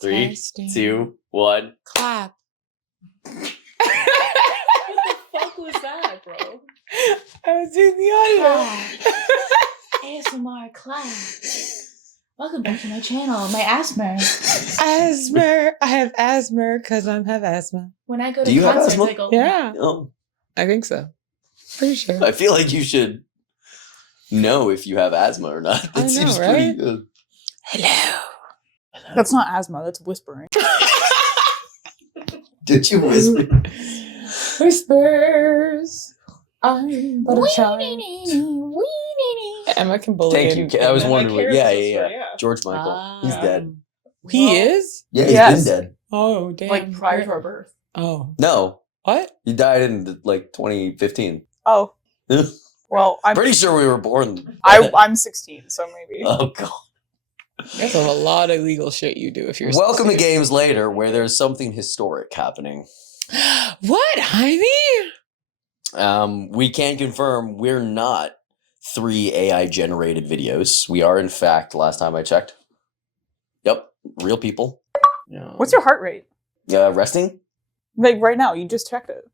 3, Testing. 2, 1. Clap. What the fuck was that, bro? I was doing the audio. ASMR class. Welcome back to my channel. My asthma. Asthma. I have asthma because I have asthma. When I go Do to you have concerts, asthma? I go. Yeah, Oh, I think so. Pretty sure. I feel like you should know if you have asthma or not. I It know, seems pretty right? good. Hello. That's not asthma, that's whispering. Did you whisper? Whispers. I'm but a child. Emma can bully Thank him. you. I was My wondering. character's Yeah, sister, yeah. George Michael. Ah. He's dead. He Well, is? Yeah, he's Yes. been dead. Oh, damn. Like prior to our birth. Oh. No, What? he died in like 2015. Oh. Well, I'm Pretty sure we were born. I'm 16, so maybe. Oh god. That's a lot of legal shit you do if you're Welcome to 16. Games Later, where there's something historic happening. What, Jaime? We can confirm we're not 3 AI generated videos. We are, in fact, last time I checked. Yep, real people. What's your heart rate? Resting? Like right now, you just checked it.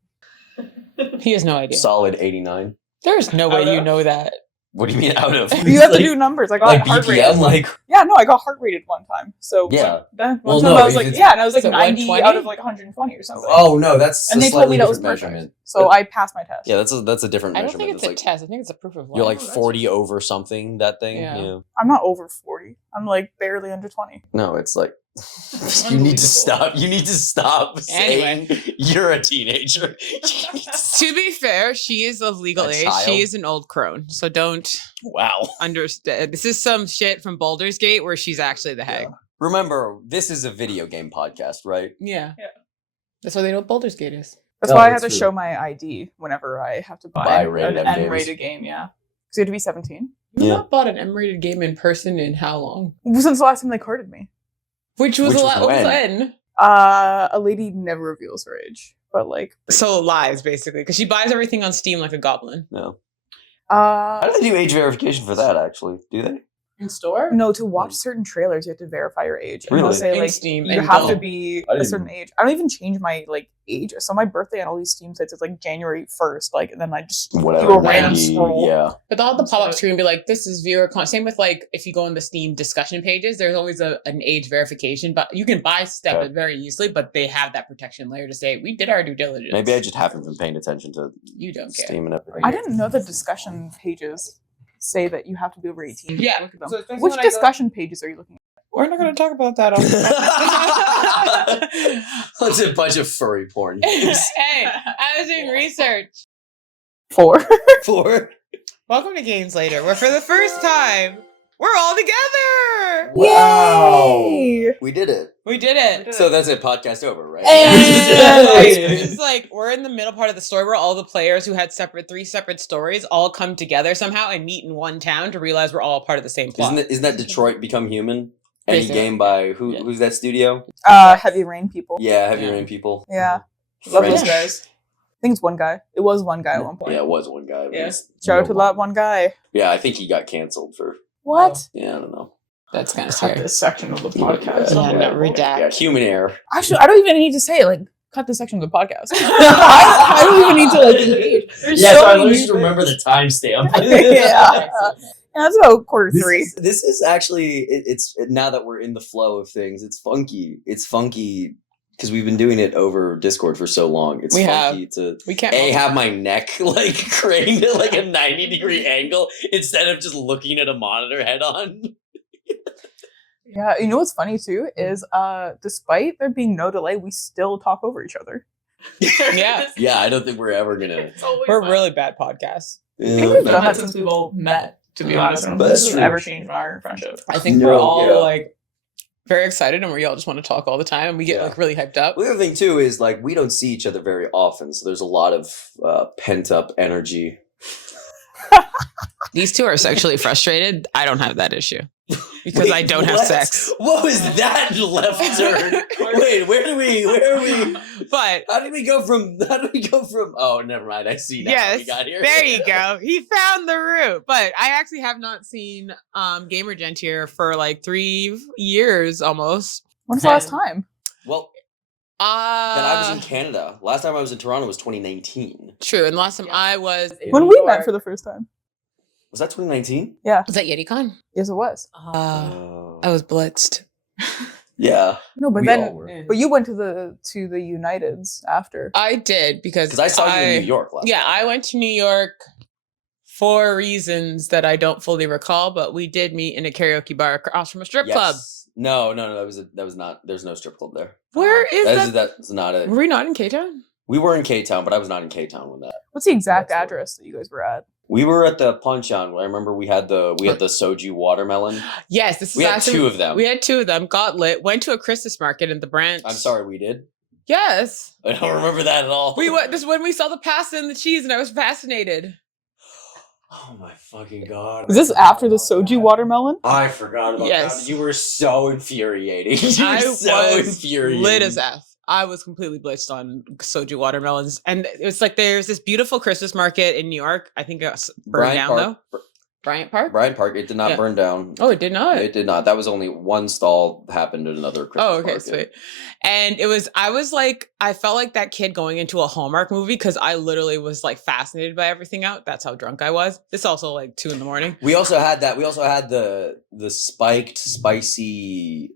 He has no idea. Solid 89. There's no way Out you of? know that. What do you mean out of? You have to do numbers. I got like heart rated. BPM, like Yeah, no, I got heart rated one time. So yeah. one Well, time no, I was if like, it's- yeah, and I was like So 90 120? out of like 120 or something. Oh no, that's and a they told slightly me that was different perfect. measurement. So I passed my test. Yeah, that's a different I don't measurement. think it's a like, test. I think it's a proof of life. You're like that's- 40 over something. That thing. Yeah. Yeah. I'm not over 40. I'm like barely under 20. No, it's like you need to stop. You need to stop saying you're a teenager. To be fair, she is of legal A age. child? She is an old crone. So don't Wow. understand. This is some shit from Baldur's Gate where she's actually the hag. Remember, this is a video game podcast, right? Yeah. Yeah. That's why they know what Baldur's Gate is. That's Oh, why I have that's to true. show my ID whenever I have to buy Buy an rated M games. M-rated game. Yeah, because you have to be 17. You Yeah. not bought an M-rated game in person in how long? Since the last time they carded me, Which was Which a was lot when? when? a lady never reveals her age, but like, So lies basically, because she buys everything on Steam like a goblin. No. How do they do age verification for that? Actually, do they? In store? no, to watch certain trailers, you have to verify your age. And they'll Really? say In like Steam. you and have to don't. be I a didn't certain even- age. I don't even change my like age. So my birthday on all these Steam sites is like January 1st. Like, and then I just Whatever. do a random 90, scroll. Yeah. But they'll have the pop-up screen be like, this is viewer Same with like, if you go on the Steam discussion pages, there's always an age verification, but you can buy stuff Okay. very easily, but they have that protection layer to say, we did our due diligence. Maybe I just haven't been paying attention to You don't care. Steam and everything. I didn't know the discussion pages say that you have to be over 18. Yeah. Look at them. So it's basically Which when I go- discussion pages are you looking at? We're not going to talk about that. It's a bunch of furry porn. Hey, I was doing research. 4. For Welcome to Games Later, where for the first time, we're all together. wow, Yay! we did it. We did it. So that's it. Podcast over, right? It's like we're in the middle part of the story where all the players who had three separate stories all come together somehow and meet in one town to realize we're all part of the same plot. Isn't that Detroit Become Human? Any Basically. game by Yeah. who's that studio? Heavy Rain people. Yeah, Heavy Yeah. Rain people. Yeah. Love those French. guys. I think it's one guy. It was one guy at one point. Yeah, it was one guy. Yeah. Shout out to that one guy. Yeah, I think he got canceled for. What? Yeah, I don't know. That's kind of Cut scary. this section of the Yeah, podcast. Yeah, yeah. no, redact. Yeah, human error. Actually, I don't even need to say it. Like, cut this section of the podcast. I don't even need to like engage. There's Yeah, so I many literally just remember the timestamp. Yeah. That's about quarter This 3. is actually it's now that we're in the flow of things. It's funky. It's funky because we've been doing it over Discord for so long. It's We funky to We can't. have my neck like craned at like a 90-degree angle instead of just looking at a monitor head on. Yeah, you know what's funny too is despite there being no delay, we still talk over each other. Yeah. Yeah, I don't think we're ever gonna. It's always We're fun. really bad podcasts. I think Yeah, we've Done done that that since we've all met, to be Yeah, honest. And that's this has true. never changed our friendship. I think No, we're all yeah. like very excited and we all just want to talk all the time and we get Yeah. like really hyped up. The other thing too is like we don't see each other very often, so there's a lot of pent up energy. These two are sexually frustrated. I don't have that issue because I Wait, don't have what? sex. What was that left turn? Wait, where are we? But How did we go from? Oh, never mind. I see now how we yes, got here. there you go. He found the route. But I actually have not seen Gamer Gent here for like 3 years almost. When's the last time? Well, then I was in Uh, Canada. Last time I was in Toronto was 2019. true. And last time I was When we met for the first time. Was that 2019? Yeah. was at YetiCon. Yes, it was. I was blitzed. Yeah. No, but We then, all were. but you went to the Uniteds after. I did because I saw you in New York last Yeah, time. I went to New York for reasons that I don't fully recall, but we did meet in a karaoke bar across from a strip club. No, that was not. There's no strip club there. Where is that? That's not it. Were we not in K-Town? We were in K-Town, but I was not in K-Town when that. What's the exact That's address that you guys were at? We were at the Punch-On. I remember we had the soju watermelon. Yes, this is We had actually- two of them. We had two of them. Got lit. Went to a Christmas market in the Branch. I'm sorry, we did. Yes, I don't remember that at all. we went. This is when we saw the pasta and the cheese, and I was fascinated. Oh my fucking god! Was this after the soju watermelon? I forgot about Yes. that. You were so infuriating. You were I so was infuriating. lit as F. I was completely blitzed on soju watermelons, and it was like there's this beautiful Christmas market in New York. I think it got burned down though. Bryant Park. Bryant Park. It did not Yeah. burn down. Oh, it did not. It did not. That was only one stall happened at another Christmas Oh, okay, market. sweet. And it was, I was like, I felt like that kid going into a Hallmark movie because I literally was like fascinated by everything out. That's how drunk I was. It's also like 2 a.m. We also had that. We also had the spiked spicy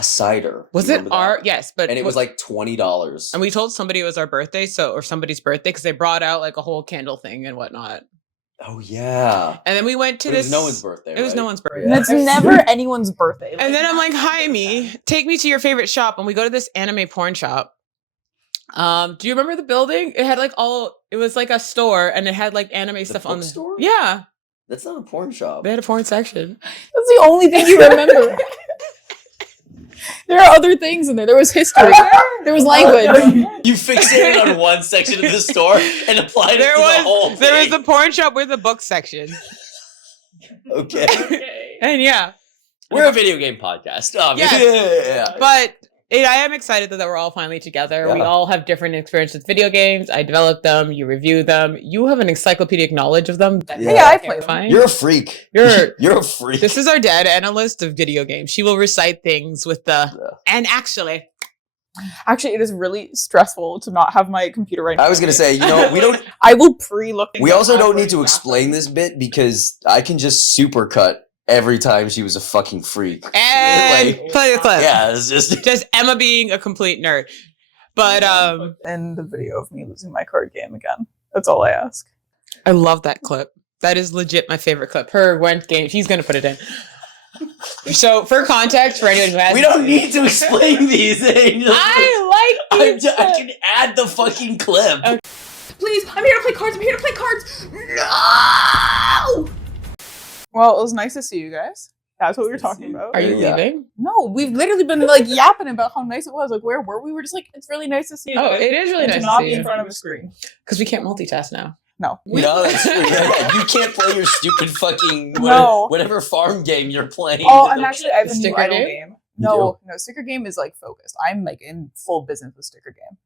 cider. Was You it remember our, that? yes, but And it was like $20. and we told somebody it was our birthday, or somebody's birthday, because they brought out like a whole candle thing and whatnot. Oh yeah. And then we went to But it this. was no one's birthday. It was right? no one's birthday. And it's never anyone's birthday. And then I'm like, Jaime, take me to your favorite shop. And we go to this anime porn shop. Do you remember the building? It had like it was like a store and it had like anime stuff on the bookstore? Yeah. That's not a porn shop. They had a porn section. That's the only thing you remember. There are other things in there. There was history. There was language. You fixated on one section of the store and applied it There to the whole was thing. a porn shop with a book section. Okay. And yeah. We're a video game podcast. Obviously. Yeah. But I am excited that we're all finally together. We Yeah. all have different experiences with video games. I developed them. You review them. You have an encyclopedic knowledge of them. Yeah, I play them. Terrifying. You're a freak. You're a freak. This is our data analyst of video games. She will recite things with the and actually. Actually, it is really stressful to not have my computer right now. I was gonna say, we don't. I will pre-look. We also don't need to explain this bit because I can just supercut every time she was a fucking freak. And Like, play the clip. yeah, it's just. Just Emma being a complete nerd. But And the video of me losing my card game again. That's all I ask. I love that clip. That is legit my favorite clip. Her went game. She's gonna put it in. So for context, for anyone who has, We don't need to explain these things. I like these. I can add the fucking clip. Okay. Please, I'm here to play cards. I'm here to play cards. No! Well, it was nice to see you guys. That's what we were talking about. Are you Yeah. leaving? No, we've literally been like yapping about how nice it was. Like, where were we? We're just like, it's really nice to see you. Oh, guys. it is really And nice to not to be see in you. front of a screen. Because we can't multitask now. No. No, that's true. Yeah, you can't play your stupid fucking No. whatever farm game you're playing. Oh, and actually, I have a new Sticker idle game? game. You No, sticker game is like focused. I'm like in full business with sticker game.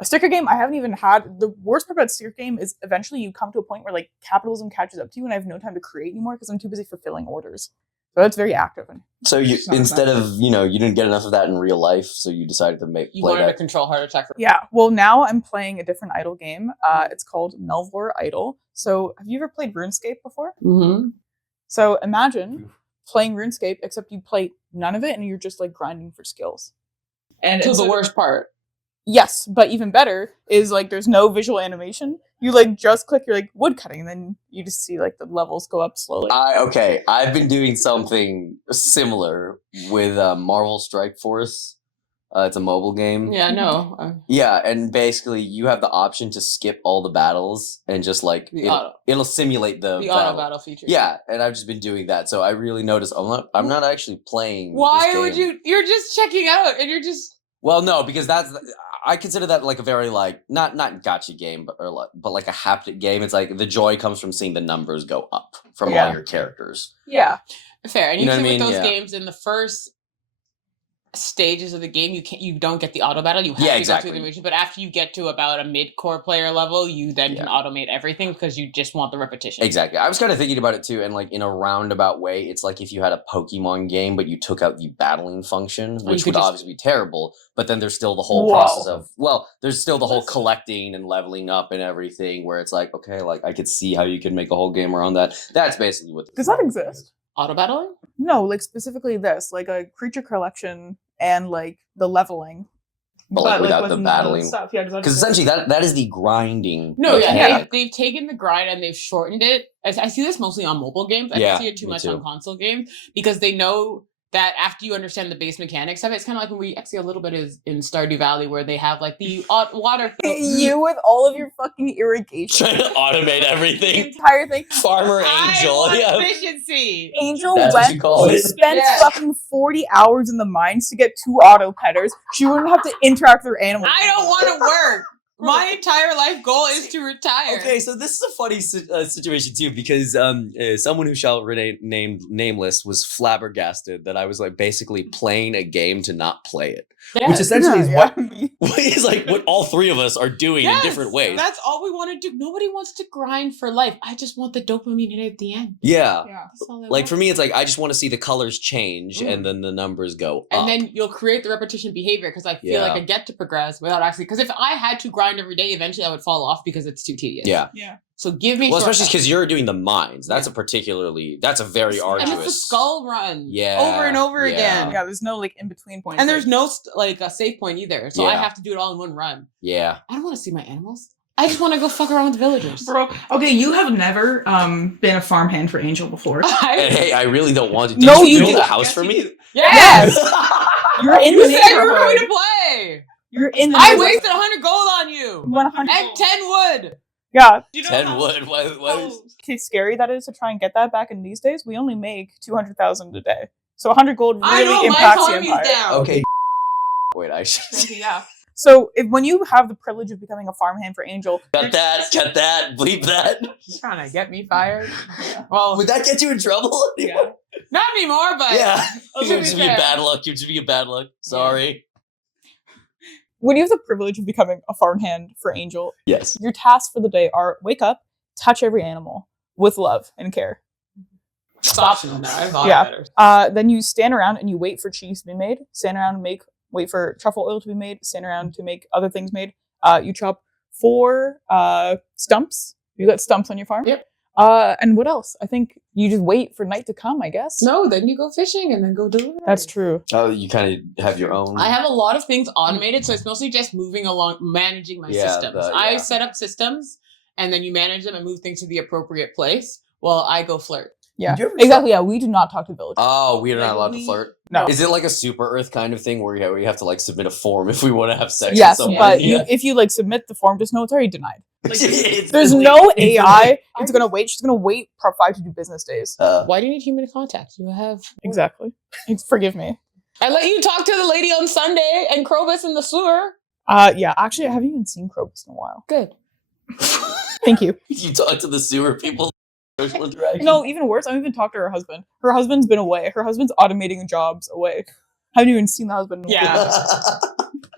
A sticker game I haven't even had. The worst part about sticker game is eventually you come to a point where like capitalism catches up to you, and I have no time to create anymore because I'm too busy fulfilling orders. So it's very active. And So you It's not instead of you didn't get enough of that in real life, so you decided to You play wanted to that. control heart attack. yeah, well now I'm playing a different idle game. It's called Melvor Idle. So have you ever played RuneScape before? Mm-hmm. So imagine playing RuneScape, except you play none of it, and you're just like grinding for skills. And so the worst part. Yes, but even better is like there's no visual animation. You like just click your like wood cutting, and then you just see like the levels go up slowly. I've been doing something similar with Marvel Strike Force. It's a mobile game. Yeah, no. Yeah, and basically you have the option to skip all the battles and just like The it'll simulate the auto battle feature. Yeah, and I've just been doing that, so I really noticed I'm not actually playing. Why this would game. you're just checking out and you're just. Well, no, because I consider that like a very like not gotcha game, but like a haptic game. It's like the joy comes from seeing the numbers go up from all your characters. Yeah. Fair. And You know what I usually with mean? those Yeah. games in the first stages of the game, you don't get the auto battle. You have Yeah, to exactly. go through the mission. But after you get to about a mid-core player level, you then Yeah. can automate everything because you just want the repetition. Exactly. I was kind of thinking about it too, and like in a roundabout way, it's like if you had a Pokemon game, but you took out the battling function, you which could would just- obviously be terrible. But then there's still the whole Whoa. process of there's still the whole Listen. collecting and leveling up and everything, where it's like, okay, like I could see how you could make a whole game around that. That's basically what. Does that exist? Auto battling? No, like specifically this, like a creature collection and like the leveling. But like without the with battling, stuff. Yeah, because essentially that is the grinding. No, yeah, mechanic. they've taken the grind and they've shortened it. I see this mostly on mobile games. I Yeah, don't see it too me much too. on console games because they know that after you understand the base mechanics of it, it's kind of like when we actually a little bit is in Stardew Valley where they have like the water. You with all of your fucking irrigation. Trying to automate The everything. entire thing. Farmer Angel, yeah. Efficiency. Angel That's what went, you call she it. spent Yeah. fucking 40 hours in the mines to get 2 auto petters. She wouldn't have to interact with her animals. I don't want to work. My entire life goal is to retire. Okay, so this is a funny situation too, because someone who shall remain nameless was flabbergasted that I was like basically playing a game to not play it, Yeah. which essentially is what Yeah. is like what all three of us are doing in different ways. That's all we want to do. Nobody wants to grind for life. I just want the dopamine hit at the end. Yeah, That's all I like want. for me, it's like I just want to see the colors change and then the numbers go up. And then you'll create the repetition behavior because I feel like Yeah. I get to progress without actually. Because if I had to grind every day, eventually I would fall off because it's too tedious. yeah. So give me. Well, especially shortcuts. because you're doing the mines. That's a that's a very arduous. And it's a skull run. Yeah, Over and over yeah. again. Yeah, there's no like in between points. And there's no like a save point either. So I Yeah. have to do it all in one run. Yeah. I don't want to see my animals. I just want to go fuck around with villagers. Bro, okay, you have never been a farmhand for Angel before. And hey, I really don't want to. Did No, you you build do. a house Yes, for you me? do. Yes! You're in You the said you were going neighborhood. to play. You're in the I neighborhood. wasted 100 gold on you. 100. And 10 wood. Yeah. Do you know 10 how- wood. Why How scary that is to try and get that back in these days. We only make 200,000 a day. So 100 gold I know, really my impacts the economy's empire. down. Okay. Wait, I should Yeah. So when you have the privilege of becoming a farmhand for Angel, cut that, bleep that. She's trying to get me fired. Well, Would that get you in trouble? Yeah. not anymore, but Yeah. to You be just be fair. bad luck. You just be bad luck. Sorry. when you have the privilege of becoming a farmhand for Angel, Yes. your tasks for the day are wake up, touch every animal with love and care. It's optional now. I thought Yeah. better. Then you stand around and you wait for cheese to be made. Stand around and wait for truffle oil to be made. Stand around to make other things made. You chop 4 stumps. You got stumps on your farm. Yep. And what else? I think you just wait for night to come, I guess. No, then you go fishing and then go deliver. That's true. Oh, you kind of have your own. I have a lot of things automated, so it's mostly just moving along, managing my Yeah, systems. yeah. I set up systems, and then you manage them and move things to the appropriate place while I go flirt. Yeah. Did you ever Exactly. Yeah. We do not talk to villagers. Oh, we're not Like, allowed to we- flirt? No. Is it like a Super Earth kind of thing where we have to like submit a form if we want to have sex Yes, with someone? but Yeah. if you like submit the form, just know it's already denied. It's There's really- no it's AI. It's gonna wait. She's gonna wait for 5 to do business days. Why do you need human contact? You have. Exactly. Forgive me. I let you talk to the lady on Sunday and Krobus in the sewer. Yeah. Actually, I haven't even seen Krobus in a while. Good. Thank you. You talk to the sewer people. Social interaction. No, even worse. I haven't even talked to her husband. Her husband's been away. Her husband's automating jobs away. Haven't even seen the husband. in a Yeah. while.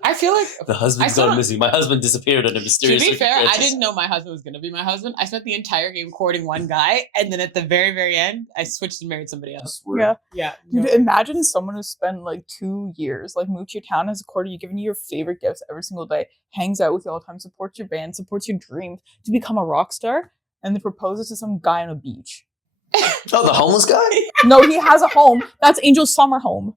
I feel like. The husband's I saw- gone missing. My husband disappeared in a To mysterious. be fair, I circumstances. didn't know my husband was going to be my husband. I spent the entire game courting one guy, and then at the very, very end, I switched and married somebody else. Yeah. Yeah. Dude, imagine someone who spent like 2 years, like moved to your town as a quarter, you giving you your favorite gifts every single day, hangs out with you all the time, supports your band, supports your dreams to become a rock star, and then proposes to some guy on a beach. Oh, the homeless guy? No, he has a home. That's Angel's summer home.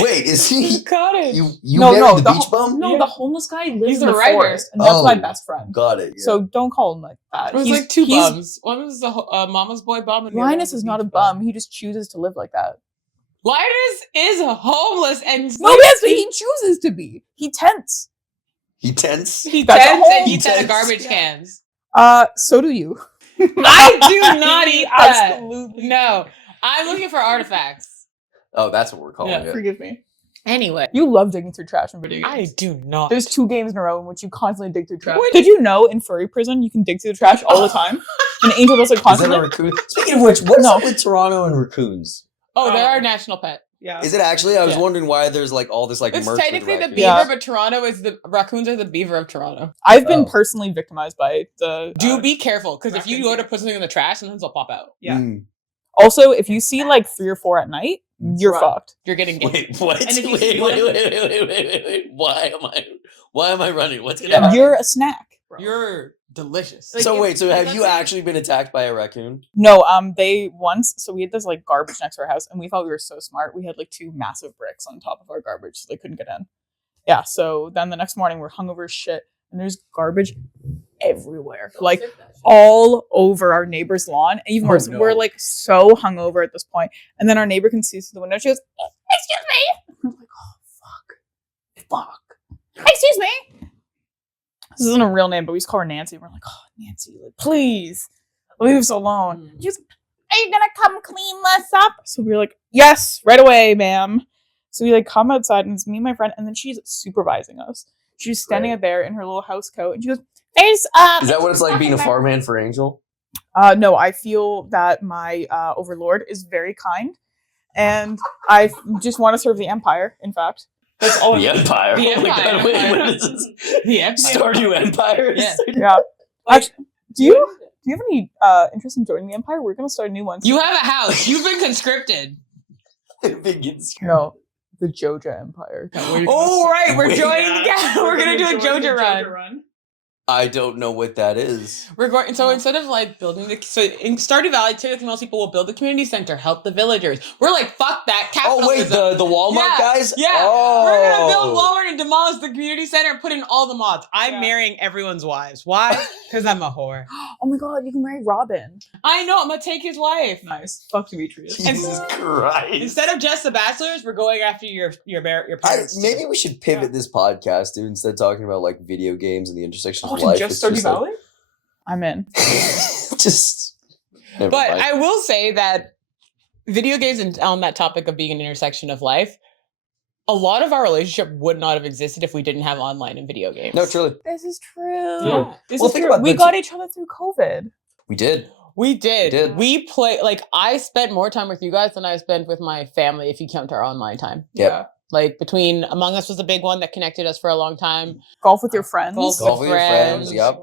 Wait, is he? Got it. You No, married no, the the beach ho- bum? No, Yeah. the homeless guy lives He's in a the writer. forest, and that's Oh. my best friend. Got it. Yeah. So don't call him like that. It was He's- like 2 he's- bums. One was the mama's boy bum, and the other Linus was is not a beach bum. He just chooses to live like that. Linus is homeless and No, yes, but he chooses to be. He tents. he tense. he That's a tents and home. eats out of Tents. garbage cans. So do you. I do not eat that. Absolutely. No, I'm looking for artifacts. Oh, that's what we're calling Yeah. it. Forgive me. Anyway, You love digging through trash in video games. I do not. There's 2 games in a row in which you constantly dig through trash. What? Did you know in furry prison you can dig through the trash all the time? And Angel does it Is that constantly. a raccoon? Speaking of which, what's No. up with Toronto and raccoons? Oh, they're our national pet. Yeah. Is it actually? I was Yeah. wondering why there's like all this like It's merch with technically the raccoons. beaver, Yeah. but Toronto is the raccoons are the beaver of Toronto. I've been Oh. personally victimized by the. Do be careful, because if you raccoons, go to yeah. put something in the trash, sometimes they'll pop out. Yeah. Mm. Also, if you see like 3 or 4 at night, you're Run. fucked. You're getting ganked. Wait, what? And if you Wait, see wait, one- wait. Why am I running? What's gonna Yeah. happen? You're a snack. You're delicious. Like, So if- wait, so like, have let's you say- actually been attacked by a raccoon? No, they once, so we had this like garbage next to our house, and we thought we were so smart. We had like 2 massive bricks on top of our garbage, so they couldn't get in. Yeah, so then the next morning we're hungover as shit, and there's garbage everywhere, like all over our neighbor's lawn. And even Oh, worse, no. we're like so hungover at this point, and then our neighbor can see us through the window. She goes, "Excuse me." I'm like, "Oh fuck, excuse me." This isn't a real name, but we just call her Nancy. We're like, "Oh, Nancy, like, please leave us alone." She's, "Are you gonna come clean this up?" So we were like, "Yes, right away, ma'am." So we like come outside, and it's me and my friend, and then she's supervising us. She's standing Right. out there in her little house coat, and she goes, "There's Is that what it's like being a farmhand for Angel? No, I feel that my overlord is very kind, and I just want to serve the Empire. In fact, that's all. The Empire. The Oh my Empire. god, wait, what is this? The Empire. Stardew Empire? Yeah. Yeah. Actually, do you have any interest in joining the Empire? We're gonna start a new one. You have a house. You've been conscripted. No, the Joja Empire. Oh, right. We're Wait, joining yeah. together. We're going to do a Joja run. I don't know what that is. We're going. So instead of like building in Stardew Valley, typically most people will build the community center, help the villagers. We're like, fuck that. Oh wait, Capitalism. the Walmart Yeah, guys? Yeah. Oh. We're going to build Walmart and demolish the community center and put in all the mods. I'm Yeah. marrying everyone's wives. Why? Because I'm a whore. Oh my god, you can marry Robin. I know. I'm going to take his wife. Nice. Fuck Demetrius. Jesus Christ. Instead of just the bachelors, we're going after your parents. too. Maybe we should pivot this podcast, dude, instead of talking about like video games and the intersection Oh, of to life. just it's Stardew like- Valley? I'm in. just never But mind. I will say that video games and on that topic of being an intersection of life, a lot of our relationship would not have existed if we didn't have online and video games. No, truly. This is true. Yeah. This Well, is think true. about We the got two- each other through COVID. We did. We did. We did. We play like I spent more time with you guys than I spent with my family if you count our online time. Yep. Like between Among Us was a big one that connected us for a long time. Golf with your friends. Golf Golf with your friends, friends. yep.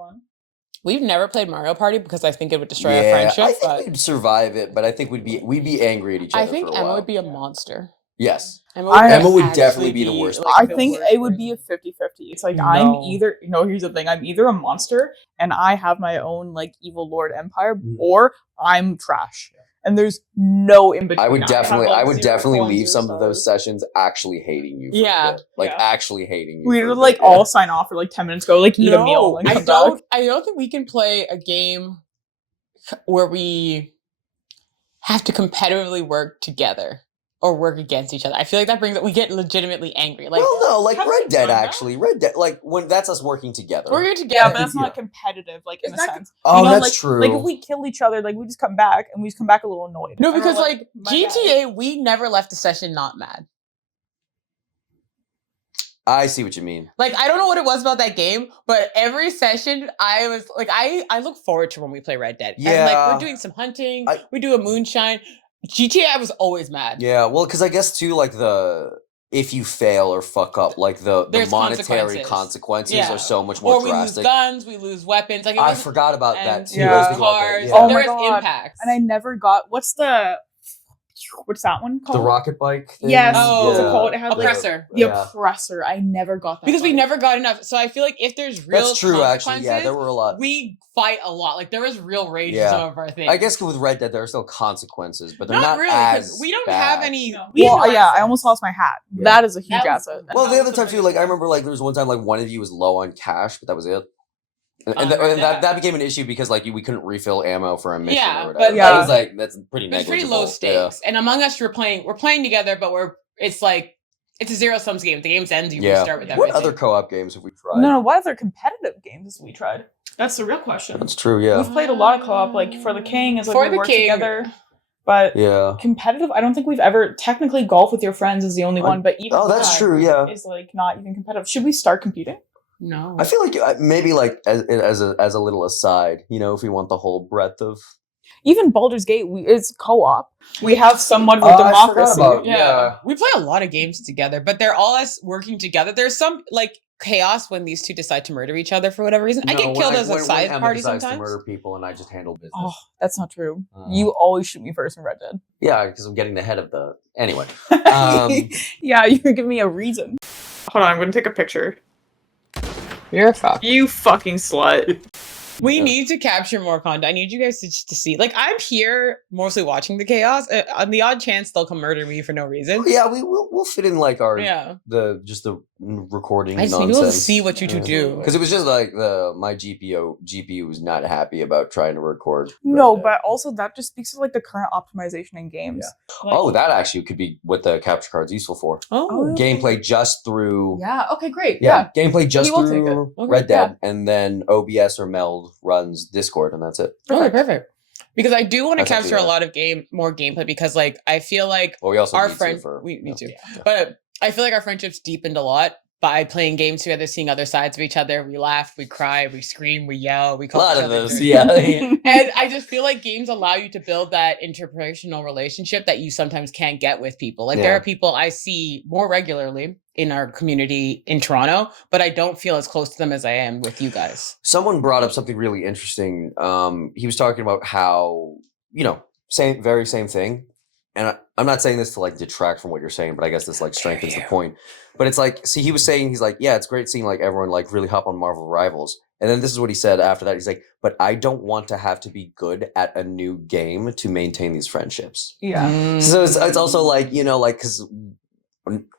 We've never played Mario Party because I think it would destroy our Yeah, friendship. I think but we'd survive it, but I think we'd be angry at each other. I think for a Emma while. would be a monster. Yes. Emma would actually definitely be the worst. like, I the think worst it would be a person. 50-50. It's like I'm No. either here's the thing, I'm either a monster and I have my own like evil lord empire, Mm. or I'm trash. And there's no in between. I would definitely have, like, 0 definitely coins, leave 0 some of those stars. sessions actually hating you. For Yeah. a bit. Like Yeah. actually hating you. We for a would bit, like yeah. all sign off for like 10 minutes, go like eat a meal and I come don't. back. I don't think we can play a game where we have to competitively work together or work against each other. I feel like that brings we get legitimately angry. Like well, no, like have Red some Dead fun, though. actually. Red Dead, like when that's us working together. we're here Yeah, together. but that's Yeah. not competitive, like in It's a not- sense. Oh, You know, that's like, true. Like if we kill each other, like we just come back and we just come back a little annoyed. No, And we're because like "My guy." GTA, we never left the session not mad. I see what you mean. Like I don't know what it was about that game, but every session I was like, I look forward to when we play Red Dead. And like Yeah. we're doing some hunting, I- we do a moonshine. GTA, I was always mad. Yeah, well, because I guess too, like if you fail or fuck up, like the There's monetary consequences. consequences Yeah. are so much more Or we drastic. lose guns, we lose weapons. Like it I wasn't- forgot about that and too. Yeah. I was thinking about that, cars. yeah. Oh there my was God. impacts. And I never got what's that one called? The rocket bike thing? Yes. Oh, What's it called? It had like Oppressor. the Yeah. oppressor. I never got that Because we one. never got enough. So I feel like if there's real That's true, actually. Yeah, there consequences, were a lot. we fight a lot. Like there was real rage Yeah. in some of our things. I guess with Red Dead, there are still consequences, but they're not not really as because we don't bad. have any. No. we have Well, no yeah, I assets. almost lost my hat. Yeah. That is a huge That was- asset. Well, That the was other the time too, biggest like I one. remember, like there was one time, like one of you was low on cash, but that was it. And Oh, that, yeah. that became an issue because like we couldn't refill ammo for a mission. Yeah, or but whatever. yeah. That was like that's pretty It's negligible. pretty low stakes. And Among Us, we're playing together, but it's like it's a zero sums game. The game's ends, you Yeah. restart with What everything. other co-op games have we tried? No, what other competitive games have we tried? That's the real question. That's true. Yeah. We've played a lot of co-op, like For the King is like For we the work King. together. But Yeah. competitive, I don't think we've ever technically Golf with Your Friends is the only one, but even Oh, that's that true. Yeah. is like not even competitive. Should we start competing? No. I feel like maybe like as a little aside, you know, if we want the whole breadth of. even Baldur's Gate, it's co-op. We have somewhat of a I forgot democracy. about- yeah. We play a lot of games together, but they're all us working together. There's some like chaos when these two decide to murder each other for whatever reason. I get killed as a side party decides sometimes. to murder people, and I just handle business. Oh, that's not true. Uh. You always shoot me first in Red Dead. Yeah, because I'm getting the head of the. Anyway, Yeah, you're giving me a reason. Hold on, I'm gonna take a picture. You're a fuck. You fucking slut. We need to capture more content. I need you guys to see. Like, I'm here mostly watching the chaos. On the odd chance, they'll come murder me for no reason. yeah, we'll fit in like our the recording I just need nonsense. to see what you two do. Because it was just like my GPU was not happy about trying to record. No, Red Dead. but also that just speaks to like the current optimization in games. Yeah. Oh, that actually could be what the capture card's useful for. Oh, Gameplay just through. Yeah. Okay. Great. Yeah, gameplay just We will take through it. Okay. Red Dead, and then OBS or Meld runs Discord, and that's it. okay, perfect. Because I do want to That's actually capture a lot of more gameplay because like I feel like Well, we also our need to friend for me too. Yeah. But I feel like our friendships deepened a lot by playing games together, seeing other sides of each other. We laugh, we cry, we scream, we yell, we A call lot each of other those, dirty. yeah. And I just feel like games allow you to build that interpersonal relationship that you sometimes can't get with people. Like there Yeah. are people I see more regularly in our community in Toronto, but I don't feel as close to them as I am with you guys. Someone brought up something really interesting. He was talking about how, very same thing. And I'm not saying this to like detract from what you're saying, but I guess this like strengthens the point. But it's like, see, he was saying, he's like, yeah, it's great seeing like everyone like really hop on Marvel Rivals. And then this is what he said after that. He's like, but I don't want to have to be good at a new game to maintain these friendships. Yeah. Mm. So it's also like, because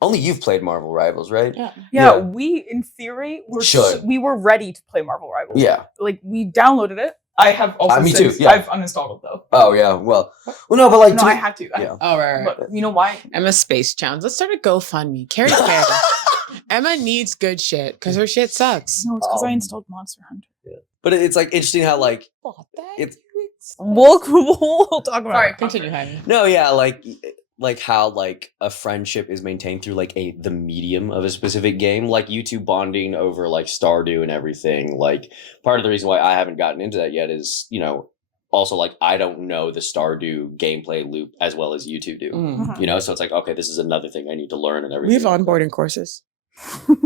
only you've played Marvel Rivals, right? Yeah. Yeah, we in theory Should. we were ready to play Marvel Rivals. Yeah. Like we downloaded it. I have also me too, since yeah. I've uninstalled it though. Oh yeah. Well, no, but like No, I had to. yeah. Oh, right. But you know why? Emma Space Challenge. Let's start a GoFundMe. Carry Fair. Emma needs good shit because her shit sucks. No, it's because I installed Monster Hunter. But it's like interesting how like Bought that? it's We'll talk about Sorry, it. continue, Jaime. no, yeah, like how like a friendship is maintained through like the medium of a specific game, like you two bonding over like Stardew and everything. Like part of the reason why I haven't gotten into that yet is also like I don't know the Stardew gameplay loop as well as you two do. Mm. So it's like, okay, this is another thing I need to learn and We everything. have onboarding courses.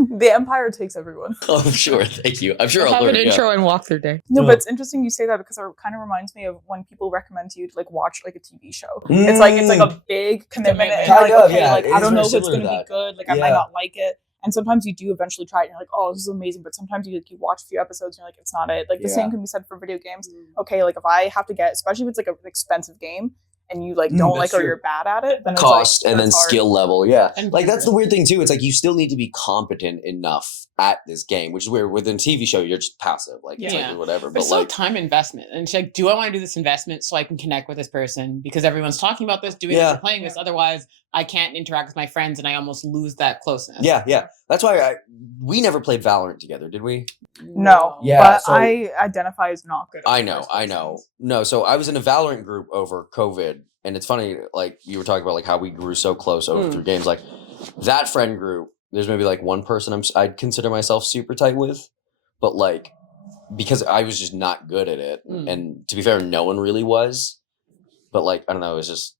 The Empire takes everyone. Oh, sure, thank you. I'm sure We'll I'll have learn. an Yeah. intro and walkthrough day. No, Yeah. but it's interesting you say that because it kind of reminds me of when people recommend to you to like watch like a TV show. It's like a big commitment. And you're like, Kind of, okay, yeah, like it I is don't know very if it's similar gonna to be that. good. Like I might not like it. And sometimes you do eventually try it and you're like, oh, this is amazing. But sometimes you watch a few episodes and you're like, it's not it. Like the same can be said for video games. Okay, like if I have to get, especially if it's like an expensive game and you like don't like that's or true. you're bad at it, then Cost it's like, and then that's hard. skill level, yeah. And Like that's the weird thing too. It's like you still need to be competent enough at this game, which is weird. With a TV show, you're just passive, like it's Yeah. like whatever. But But it's still like, time investment. And she's like, do I want to do this investment so I can connect with this person? Because everyone's talking about this, doing this, Yeah. or playing this. Otherwise, I can't interact with my friends and I almost lose that closeness. yeah. That's why we never played Valorant together, did we? No, Yeah, but so- I identify as not good. At I know. first-person. No, so I was in a Valorant group over COVID, and it's funny, like you were talking about, like how we grew so close over through games. Like that friend group, there's maybe like one person I'd consider myself super tight with, but like because I was just not good at it, and to be fair, no one really was. But like I don't know, it was just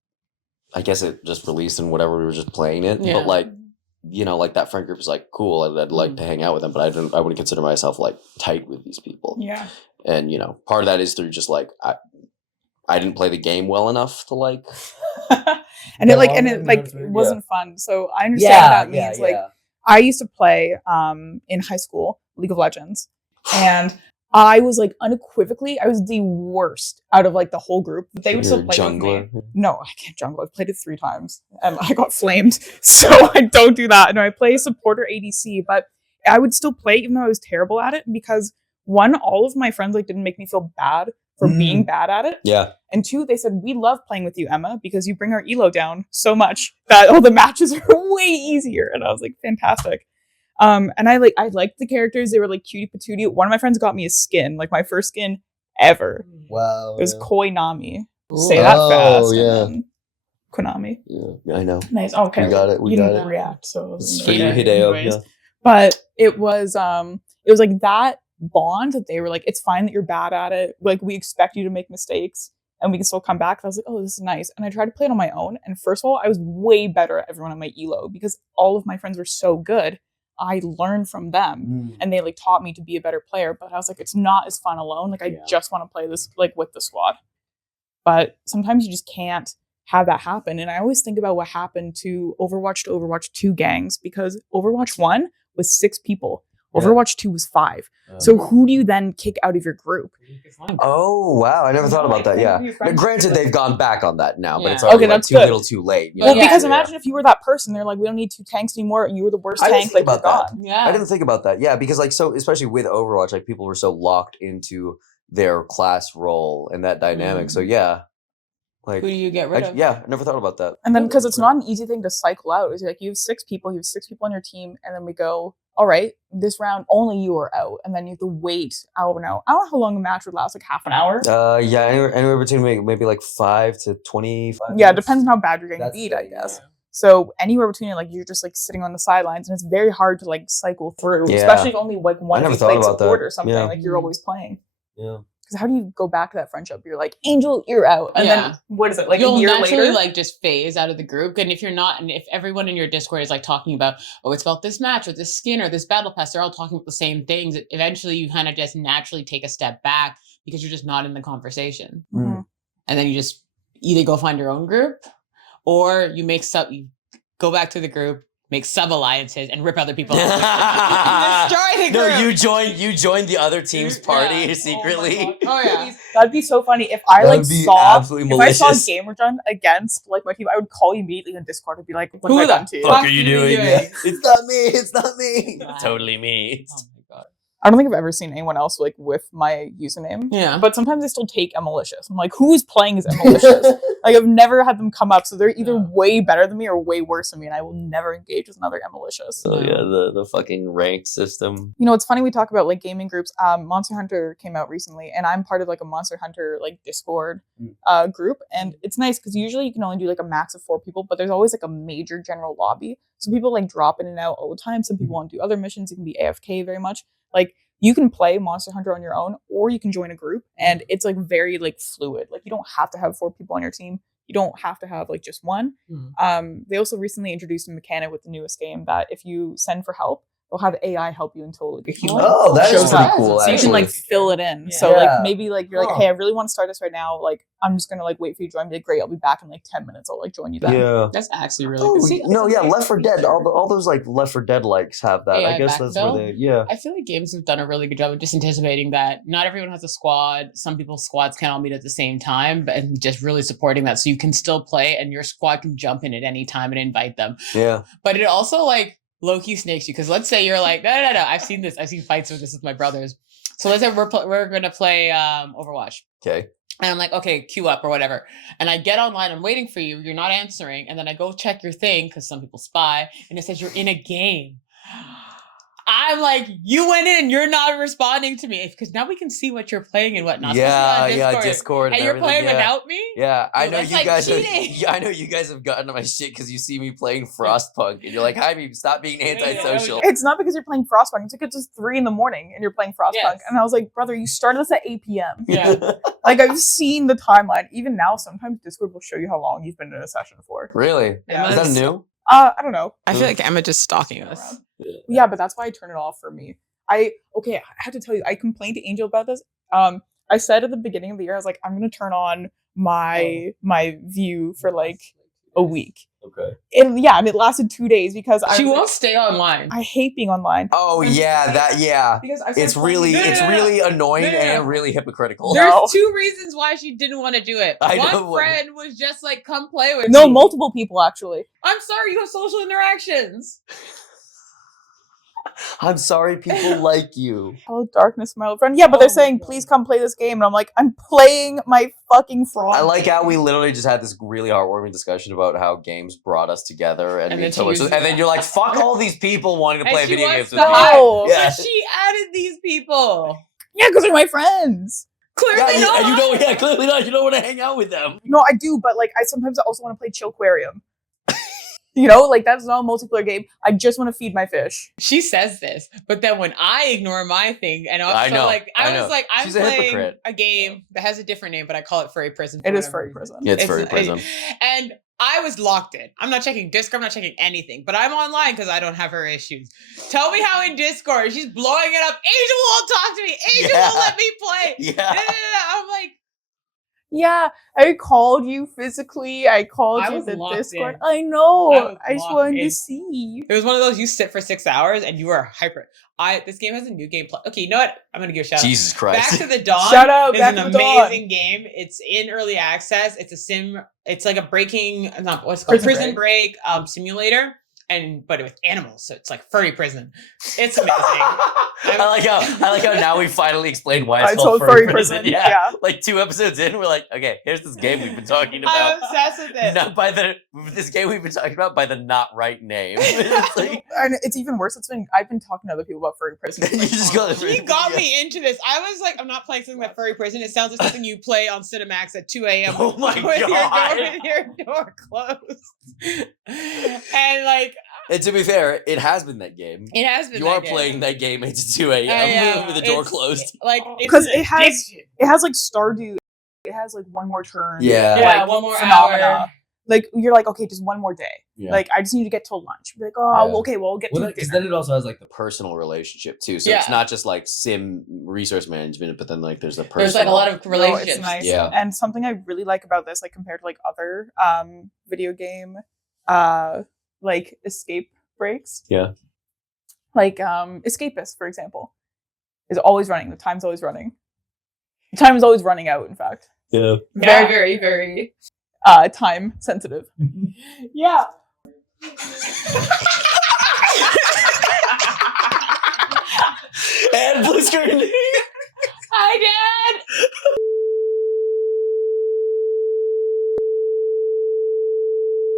I guess it just released and whatever we were just playing it. Yeah. But like like that friend group is like cool. I'd like to hang out with them, but I wouldn't consider myself like tight with these people. Yeah. And part of that is through just like I didn't play the game well enough to like and Yeah, it wasn't fun. So I understand what that means. Like I used to play in high school League of Legends, and I was like unequivocally I was the worst out of like the whole group. They would still play with me. jungler. No, I can't jungle. I've played it 3 times and I got flamed. So I don't do that. And I play support or ADC, but I would still play even though I was terrible at it because one, all of my friends like didn't make me feel bad for being bad at it. Yeah. And 2, they said, we love playing with you, Emma, because you bring our elo down so much that all the matches are way easier. And I was like, fantastic. And I liked the characters. They were like cutie patootie. One of my friends got me a skin, like my first skin ever. Wow. It was Koi Nami. Ooh. Say that Oh, fast. yeah. And then Konami. Yeah, I know. Nice. Okay. We got it. We you got didn't it. react, so it was Free Hideo. Yeah. But it was like that bond that they were like, it's fine that you're bad at it. Like we expect you to make mistakes. and we can still come back. I was like, oh, this is nice. And I tried to play it on my own. And first of all, I was way better at everyone on my elo because all of my friends were so good. I learned from them and they like taught me to be a better player. But I was like, it's not as fun alone. Like I just want to play this like with the squad. But sometimes you just can't have that happen. And I always think about what happened to Overwatch 2 gangs, because Overwatch 1 was 6 people. Overwatch 2 was 5. So who do you then kick out of your group? Oh wow, I never thought about that. Yeah, now, granted they've gone back on that now, but it's Yeah. already Okay, like that's too good. little, too late. Well, Yeah. because imagine if you were that person, they're like, we don't need 2 tanks anymore, and you were the worst I didn't tank, think like you're about that. gone. Yeah. I didn't think about that. Yeah, because like so, especially with Overwatch, like people were so locked into their class role and that dynamic. So yeah, like Who do you get rid of? yeah, I never thought about that. And then because it's not an easy thing to cycle out, it's like you have 6 people on your team, and then we go, all right, this round only you are out, and then you have to wait. I don't know how long a match would last, like half an hour. Yeah, anywhere between maybe like 5 to 25. Yeah, it minutes. depends on how bad you're getting That's beat, I the- guess. So anywhere between, like you're just like sitting on the sidelines, and it's very hard to like cycle through, Yeah. especially if only like one I of never you thought played about support that. or something. Yeah. Like you're always playing. Yeah. Because how do you go back to that friendship? You're like, Angel, you're out, and Yeah. then what is it like You'll a year naturally later? like just phase out of the group. And if you're not, and if everyone in your Discord is like talking about, oh, it's about this match or this skin or this battle pass, they're all talking about the same things. Eventually, you kind of just naturally take a step back because you're just not in the conversation. Mhm. And then you just either go find your own group, or you you go back to the group, make sub alliances, and rip other people off. Destroy the group. No, you joined the other team's party Yeah. secretly. Oh yeah. That'd be so funny if I That like would be saw absolutely if I saw malicious. Gamer Done against like my team, I would call you immediately on Discord and be like, "What Who have I the done to you?" fuck are you doing? Yeah. It's not me. It's not me. Wow. Totally me. Oh my god. I don't think I've ever seen anyone else like with my username. Yeah. But sometimes they still take malicious. I'm like, who is playing as malicious? Like I've never had them come up, so they're either way better than me or way worse than me, and I will never engage with another malicious. Oh yeah, the fucking ranked system. You know, it's funny we talk about like gaming groups. Monster Hunter came out recently, and I'm part of like a Monster Hunter like Discord group, and it's nice because usually you can only do like a max of 4 people, but there's always like a major general lobby, so people like drop in and out all the time. Some people want to do other missions. You can be AFK very much. Like you can play Monster Hunter on your own, or you can join a group, and it's like very like fluid. Like you don't have to have 4 people on your team. You don't have to have like just one. They also recently introduced a mechanic with the newest game that if you send for help, they'll have AI help you until like, a healing. Oh, that is shows pretty up. cool. So you can like fill it in. So Yeah. like maybe like you're like, hey, I really want to start this right now. Like I'm just gonna like wait for you to join. Be like, great, I'll be back in like 10 minutes. I'll like join you then. Yeah. That's actually really Oh, good. See, no, yeah, Left 4 Dead. All those like Left 4 Dead likes have that. I AI guess that's where backfill? they. Yeah. I feel like games have done a really good job of just anticipating that not everyone has a squad. Some people's squads can't all meet at the same time, but and just really supporting that so you can still play and your squad can jump in at any time and invite them. Yeah. But it also like low-key snakes you because let's say you're like, no, I've seen this. I've seen fights with this with my brothers. So let's say we're gonna play Overwatch. Okay. And I'm like, okay, queue up or whatever. And I get online, I'm waiting for you, you're not answering. And then I go check your thing, because some people spy, and it says you're in a game. I'm like, you went in and you're not responding to me. Because now we can see what you're playing and whatnot. Yeah, Especially on Discord. And you're everything, playing yeah. without me? Yeah, I Yo, know that's you like guys. cheating. I know you guys have gotten on my shit because you see me playing Frostpunk, and you're like, "Jaime, stop being antisocial." It's not because you're playing Frostpunk. It's like it's just 3 a.m. and you're playing Frostpunk. Yes. And I was like, brother, you started this at 8 p.m. Yeah. Like I've seen the timeline. Even now, sometimes Discord will show you how long you've been in a session for. Really? Yeah. Is that new? I don't know. I feel like Emma just stalking us. Yeah, but that's why I turn it off for me. I have to tell you, I complained to Angel about this. I said at the beginning of the year, I was like, I'm gonna turn on my view for like a week. Okay. And it lasted 2 days because She was won't like, stay online. I hate being online. Oh yeah, Because I started It's really, No, no, it's no, no. really annoying No, no, no. and really hypocritical. No. There's 2 reasons why she didn't want to do it. I One know. friend was just like, come play with No, me. multiple people actually. I'm sorry, you have social interactions. I'm sorry, people like you. Hello, darkness, my old friend. Yeah, but they're Oh my saying, God. please come play this game. And I'm like, I'm playing my fucking fraud. I like how we literally just had this really heartwarming discussion about how games brought us together and And mean then so she much. uses And then you're like, fuck all these people wanting to And play she video wants games to with me. hide. No. Yeah. But she added these people. Yeah, because they're my friends. Clearly Yeah, not. you don't. Yeah, clearly not. You don't want to hang out with them. No, I do, but like I sometimes also want to play Chillquarium. You know, like that's not a multiplayer game. I just want to feed my fish. She says this, but then when I ignore my thing, and also I know, like I was know. like, I'm She's a playing hypocrite. a game that has a different name, but I call it Furry Prison. It for is whatever furry reason. prison. Yeah, it's Furry Prison. And I was locked in. I'm not checking Discord. I'm not checking anything. But I'm online because I don't have her issues. Tell me how in Discord she's blowing it up. Asia won't talk to me. Asia won't let me play. Yeah. I'm like, Yeah, I called you physically. I called I you was the locked Discord. in. I know. I was I just locked wanted in. to see. it was one of those you sit for 6 hours and you are hyper. This game has a new gameplay. Okay, you know what? I'm gonna give a shout out. Jesus Christ. Back to the Dawn Shout out, is Back an to the Dawn. amazing game. It's in early access. It's a sim. It's like a prison break simulator, but with animals. So it's like furry prison. It's amazing. I like how now we finally explained why it's I called told Furry Prison. Yeah. Yeah. Like 2 episodes in, we're like, okay, here's this game we've been talking I'm about. obsessed with it. Not by this game we've been talking about by the not right name. It's like, And it's even worse. I've been talking to other people about furry prison. you just got He got me into this. I was like, I'm not playing something like Furry Prison. It sounds like something you play on Cinemax at 2 a.m. Oh my with God. your door closed. And like, And to be fair, it has been that game. it has been You that are game. playing that game into 2 a.m. with the door It's- closed. Like, Because it's it has addiction. it has like Stardew. It has like one more turn. Yeah. Yeah, like, one more phenomena. hour. Like you're like, okay, just one more day. Yeah. Like I just need to get till lunch. Be like, oh, Yeah. okay, well we'll get to Because dinner. then it also has like the Personal relationship too. So Yeah. it's not just like sim resource management, but then like there's the personal. There's like a lot of No, relationships. it's nice. Yeah. And something I really like about this, like compared to like other video game like escape breaks. Yeah. Like Escapist, for example, is always running. The time's always running. The time is always running out, in fact. Yeah. Very, very, very time sensitive. Yeah. And blue screen.